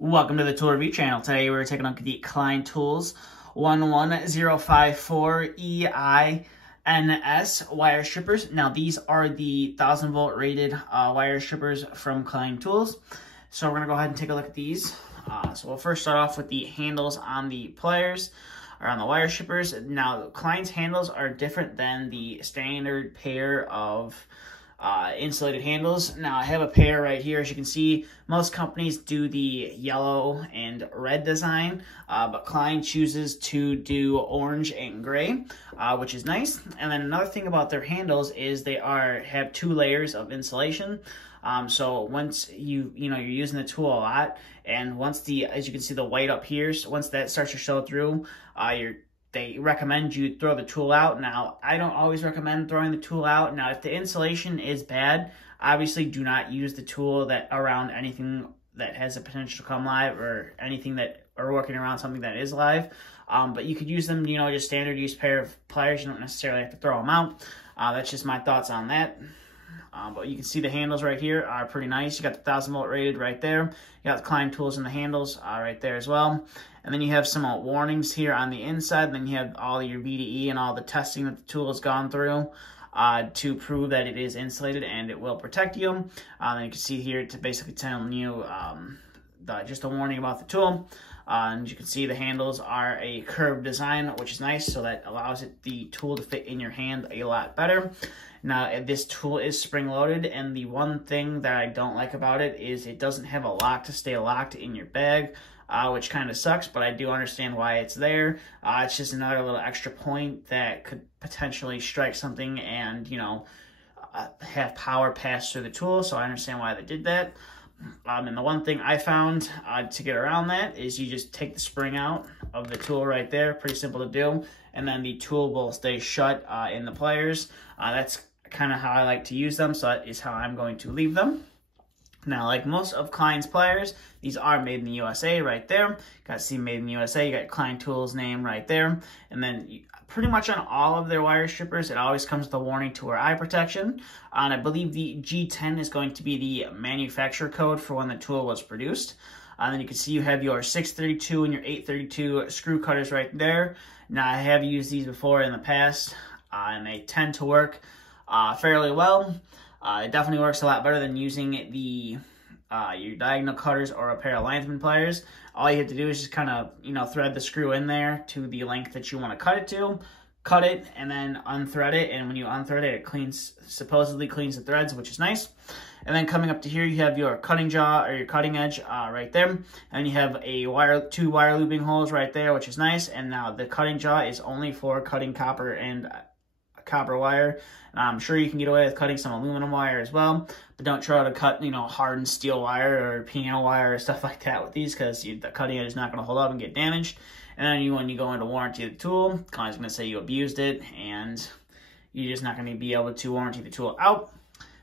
Welcome to the Tool Review channel. Today we're taking a look at the Klein Tools 11054 EINS wire strippers. Now these are the 1000-volt rated wire strippers from Klein Tools. So we're going to go ahead and take a look at these. So we'll first start off with the handles on the pliers, or on the wire strippers. Now Klein's handles are different than the standard pair of insulated handles. Now I have a pair right here. As you can see, most companies do the yellow and red design, but Klein chooses to do orange and gray, which is nice. And then another thing about their handles is they have 2 layers of insulation. So once you're using the tool a lot, and once as you can see the white up here, so once that starts to show through, they recommend you throw the tool out. Now, I don't always recommend throwing the tool out. Now, if the insulation is bad, obviously do not use the tool around anything that has a potential to come live, or anything or working around something that is live. But you could use them, just standard use pair of pliers. You don't necessarily have to throw them out. That's just my thoughts on that. But you can see the handles right here are pretty nice. You got the 1000-volt rated right there. You got the Klein Tools in the handles right there as well. And then you have some warnings here on the inside. And then you have all your VDE and all the testing that the tool has gone through to prove that it is insulated and it will protect you. Then you can see here to basically telling you just a warning about the tool. And you can see the handles are a curved design, which is nice, so that allows the tool to fit in your hand a lot better. Now, this tool is spring-loaded, and the one thing that I don't like about it is it doesn't have a lock to stay locked in your bag, which kind of sucks, but I do understand why it's there. It's just another little extra point that could potentially strike something and, have power pass through the tool, so I understand why they did that. And the one thing I found to get around that is you just take the spring out of the tool right there. Pretty simple to do. And then the tool will stay shut in the pliers. That's kind of how I like to use them, so that is how I'm going to leave them. Now, like most of Klein's pliers, these are made in the USA right there. Got to see made in the USA. You got Klein Tools name right there. And then pretty much on all of their wire strippers, it always comes with a warning to wear eye protection. And I believe the G10 is going to be the manufacturer code for when the tool was produced. And then you can see you have your 632 and your 832 screw cutters right there. Now, I have used these before in the past, and they tend to work fairly well. It definitely works a lot better than using your diagonal cutters or a pair of linesman pliers. All you have to do is just kind of, thread the screw in there to the length that you want to cut it to. Cut it and then unthread it. And when you unthread it, it supposedly cleans the threads, which is nice. And then coming up to here, you have your cutting jaw or your cutting edge right there. And you have 2 wire looping holes right there, which is nice. And now the cutting jaw is only for cutting copper and copper wire. I'm sure you can get away with cutting some aluminum wire as well, but don't try to cut, hardened steel wire or piano wire or stuff like that with these, because the cutting edge is not going to hold up and get damaged. And then when you go into warranty of the tool, Klein's going to say you abused it, and you're just not going to be able to warranty the tool out.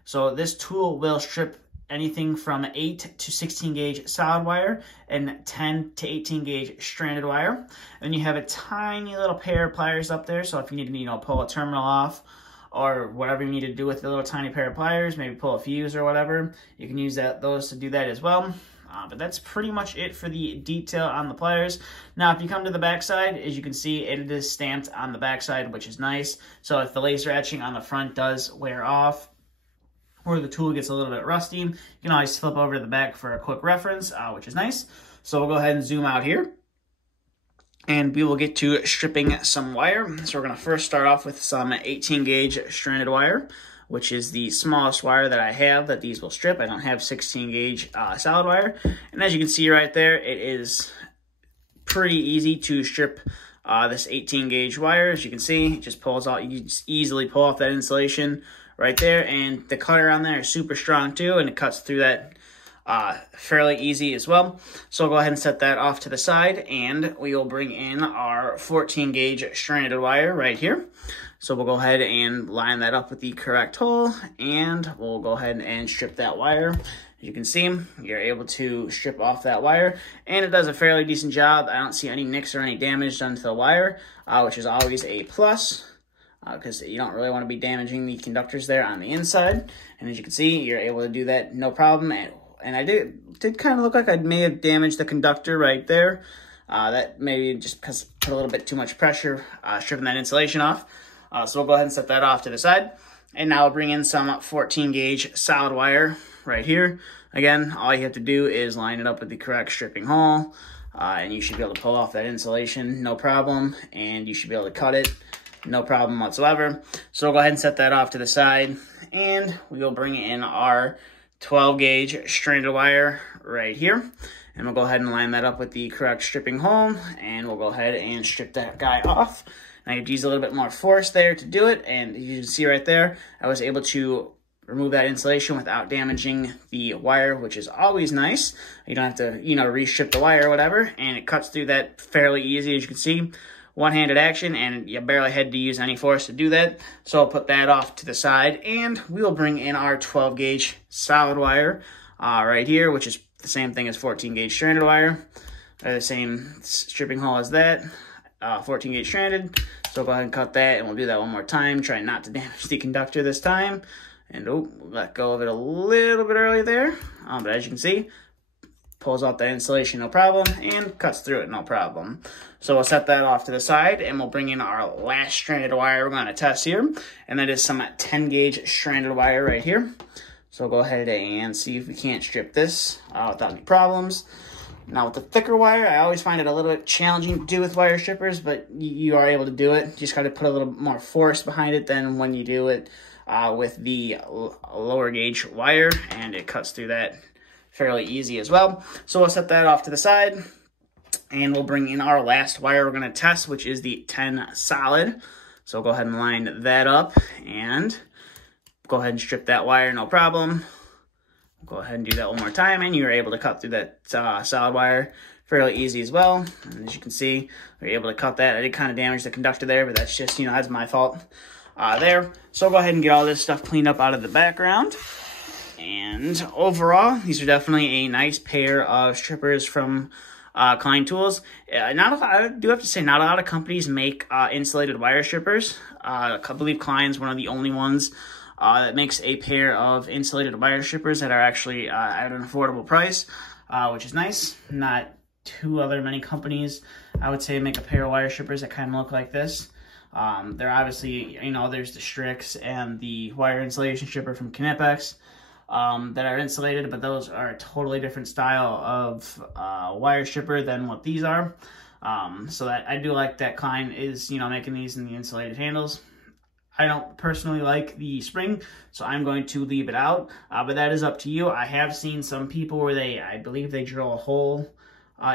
So this tool will strip anything from 8 to 16 gauge solid wire and 10 to 18 gauge stranded wire. And you have a tiny little pair of pliers up there, so if you need to pull a terminal off or whatever you need to do with the little tiny pair of pliers, maybe pull a fuse or whatever, you can use those to do that as well. But that's pretty much it for the detail on the pliers. Now, if you come to the backside, as you can see, it is stamped on the backside, which is nice. So if the laser etching on the front does wear off, or the tool gets a little bit rusty, you can always flip over to the back for a quick reference, which is nice. So we'll go ahead and zoom out here, and we will get to stripping some wire. So we're going to first start off with some 18 gauge stranded wire, which is the smallest wire that I have that these will strip. I don't have 16 gauge solid wire. And as you can see right there, it is pretty easy to strip this 18 gauge wire. As you can see, it just pulls out. You can just easily pull off that insulation right there, and the cutter on there is super strong too, and it cuts through that fairly easy as well. So we'll go ahead and set that off to the side, and we will bring in our 14 gauge stranded wire right here. So we'll go ahead and line that up with the correct hole, and we'll go ahead and strip that wire. As you can see, you're able to strip off that wire, and it does a fairly decent job. I don't see any nicks or any damage done to the wire, which is always a plus, because you don't really want to be damaging the conductors there on the inside. And as you can see, you're able to do that no problem, and and I did kind of look like I may have damaged the conductor right there. That maybe just because put a little bit too much pressure stripping that insulation off. So we'll go ahead and set that off to the side. And now we'll bring in some 14 gauge solid wire right here. Again, all you have to do is line it up with the correct stripping hole, and you should be able to pull off that insulation, no problem. And you should be able to cut it, no problem whatsoever. So we'll go ahead and set that off to the side. And we will bring in our 12 gauge stranded wire right here. And we'll go ahead and line that up with the correct stripping hole. And we'll go ahead and strip that guy off. Now you have to use a little bit more force there to do it, and you can see right there, I was able to remove that insulation without damaging the wire, which is always nice. You don't have to, re-strip the wire or whatever, and it cuts through that fairly easy, as you can see. One-handed action, and you barely had to use any force to do that. So I'll put that off to the side, and we will bring in our 12 gauge solid wire right here, which is the same thing as 14 gauge stranded wire. The same stripping hole as that. 14 gauge stranded. So go ahead and cut that, and we'll do that one more time. Try not to damage the conductor this time. And let go of it a little bit early there. But as you can see, pulls out that insulation no problem, and cuts through it no problem. So we'll set that off to the side, and we'll bring in our last stranded wire we're going to test here. And that is some 10 gauge stranded wire right here. So we'll go ahead and see if we can't strip this without any problems. Now with the thicker wire, I always find it a little bit challenging to do with wire strippers, but you are able to do it. You just got to put a little more force behind it than when you do it with the lower gauge wire, and it cuts through that fairly easy as well. So we'll set that off to the side, and we'll bring in our last wire we're going to test, which is the 10 solid. So we'll go ahead and line that up, and go ahead and strip that wire, no problem. Go ahead and do that one more time, and you're able to cut through that solid wire fairly easy as well. And as you can see, we're able to cut that. I did kind of damage the conductor there, but that's just, that's my fault there. So I'll go ahead and get all this stuff cleaned up out of the background. And overall, these are definitely a nice pair of strippers from Klein Tools. I do have to say, not a lot of companies make insulated wire strippers. I believe Klein's one of the only ones that makes a pair of insulated wire strippers that are actually at an affordable price, which is nice. Not many companies, I would say, make a pair of wire strippers that kind of look like this. They're obviously, there's the Strix and the wire insulation stripper from Knipex that are insulated, but those are a totally different style of wire stripper than what these are. So that I do like that Klein is, making these in the insulated handles. I don't personally like the spring, so I'm going to leave it out, but that is up to you. I have seen some people where I believe they drill a hole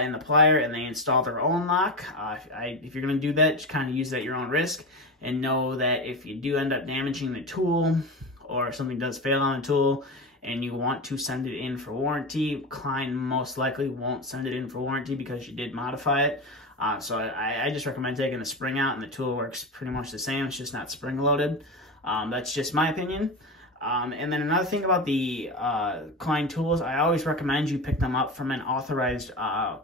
in the plier and they install their own lock. If you're going to do that, just kind of use it at your own risk, and know that if you do end up damaging the tool, or if something does fail on the tool and you want to send it in for warranty, Klein most likely won't send it in for warranty because you did modify it. So I just recommend taking the spring out, and the tool works pretty much the same. It's just not spring loaded. That's just my opinion. And then another thing about the Klein Tools, I always recommend you pick them up from an authorized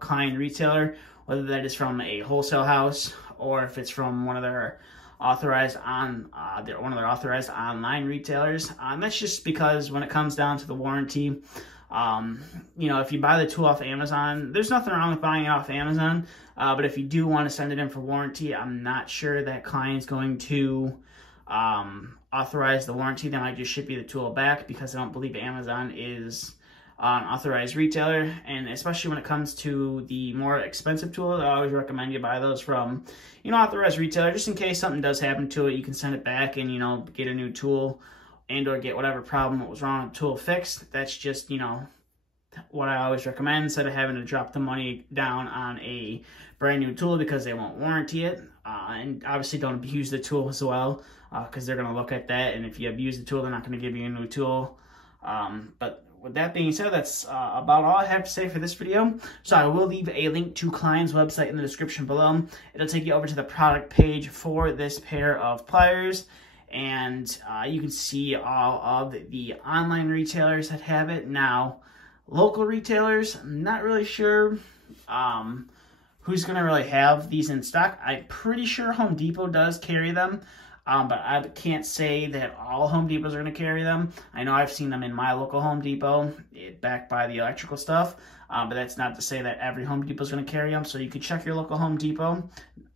Klein retailer, whether that is from a wholesale house or if it's from one of their authorized authorized online retailers. That's just because when it comes down to the warranty, if you buy the tool off Amazon, there's nothing wrong with buying it off Amazon. But if you do want to send it in for warranty, I'm not sure that Klein's going to authorize the warranty. They might just ship you the tool back, because I don't believe Amazon is an authorized retailer. And especially when it comes to the more expensive tools, I always recommend you buy those from, authorized retailer, just in case something does happen to it. You can send it back and, get a new tool, and or get whatever problem was wrong with the tool fixed. That's just, what I always recommend, instead of having to drop the money down on a brand new tool because they won't warranty it. And obviously don't abuse the tool as well, because they're going to look at that, and if you abuse the tool, they're not going to give you a new tool. But with that being said, that's about all I have to say for this video. So I will leave a link to Klein's website in the description below. It'll take you over to the product page for this pair of pliers, and you can see all of the online retailers that have it. Now, local retailers, I'm not really sure who's going to really have these in stock. I'm pretty sure Home Depot does carry them. but I can't say that all Home Depots are going to carry them. I know I've seen them in my local Home Depot, back by the electrical stuff, but that's not to say that every Home Depot is going to carry them, so you could check your local Home Depot.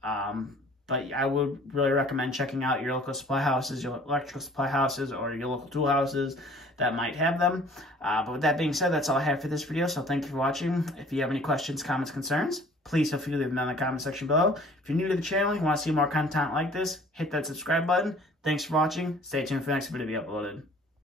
But I would really recommend checking out your local supply houses, your electrical supply houses, or your local tool houses that might have them. But with that being said, that's all I have for this video, so thank you for watching. If you have any questions, comments, concerns, please feel free to leave them down in the comment section below. If you're new to the channel, you want to see more content like this, hit that subscribe button. Thanks for watching. Stay tuned for the next video to be uploaded.